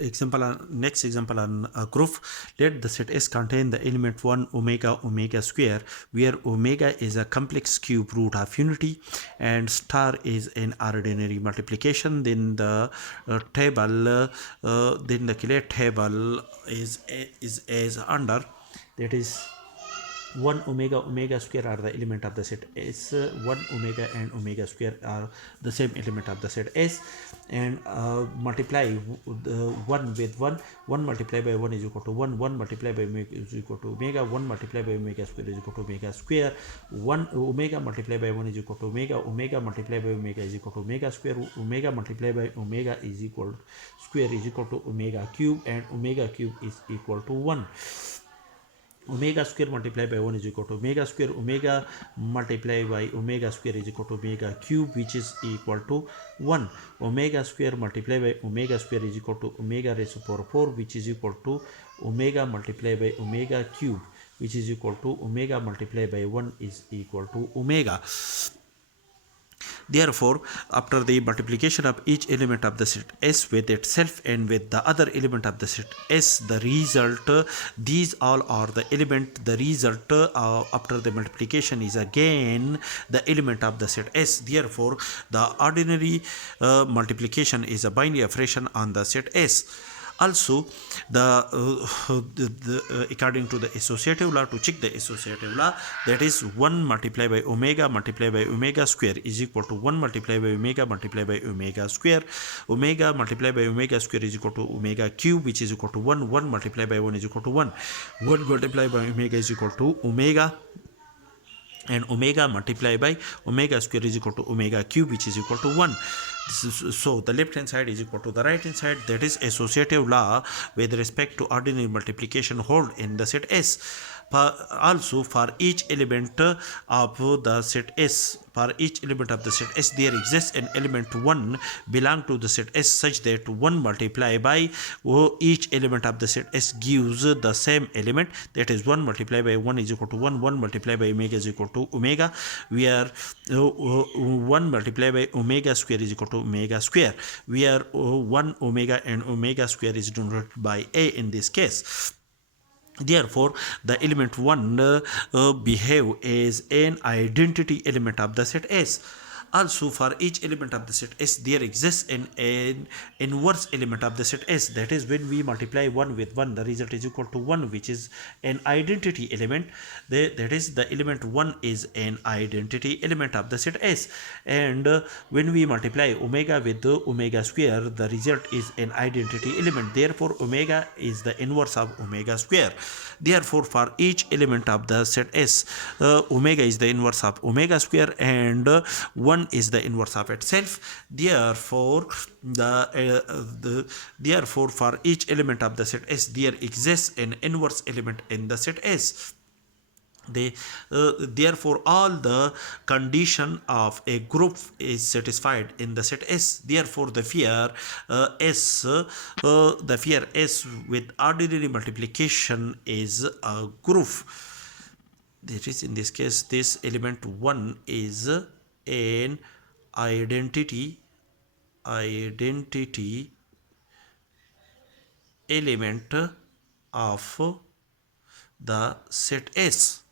Next example on a group. Let the set S contain the element 1 omega omega square, where omega is a complex cube root of unity and star is an ordinary multiplication. Then the clear table is as under. That is 1 omega omega square are the element of the set S. 1 omega and omega square are the same element of the set S, and multiply 1 with 1. 1 multiplied by 1 is equal to 1. 1 multiplied by omega is equal to omega. 1 multiplied by omega square is equal to omega square. 1 omega multiplied by 1 is equal to omega. Omega multiplied by omega is equal to omega square. Omega multiplied by omega is equal square is equal to omega cube, and omega cube is equal to 1. Omega square multiplied by 1 is equal to omega square. Omega multiplied by omega square is equal to omega cube, which is equal to 1. Omega square multiplied by omega square is equal to omega raised to power 4, which is equal to omega multiplied by omega cube, which is equal to omega multiplied by 1 is equal to omega. Therefore, after the multiplication of each element of the set S with itself and with the other element of the set S, the result, these all are the element, the result after the multiplication is again the element of the set S. Therefore, the ordinary multiplication is a binary operation on the set S. Also, according to the associative law, to check the associative law, that is 1 multiplied by omega square is equal to 1 multiplied by omega square. Omega multiplied by omega square is equal to omega cube, which is equal to 1. 1 multiplied by 1 is equal to 1. 1 multiplied by omega is equal to omega, and omega multiplied by omega square is equal to omega cube, which is equal to 1. So the left hand side is equal to the right hand side. That is associative law with respect to ordinary multiplication hold in the set S. Also, for each element of the set S, there exists an element 1 belong to the set S, such that 1 multiplied by each element of the set S gives the same element. That is 1 multiplied by 1 is equal to 1. 1 multiplied by omega is equal to omega, where 1 multiplied by omega square is equal to omega square, where 1 omega and omega square is denoted by a in this case. Therefore, the element 1 behave as an identity element of the set S. Also, for each element of the set S, there exists an inverse element of the set S. That is, when we multiply 1 with 1, the result is equal to 1, which is an identity element. That is, the element 1 is an identity element of the set S. And when we multiply omega with omega square, the result is an identity element. Therefore, omega is the inverse of omega square. Therefore, for each element of the set S, omega is the inverse of omega square, and 1 is the inverse of itself. Therefore, for each element of the set S, there exists an inverse element in the set S. Therefore, all the condition of a group is satisfied in the set S. Therefore, the fear S with ordinary multiplication is a group. That is, in this case, this element 1 is an identity element of the set S.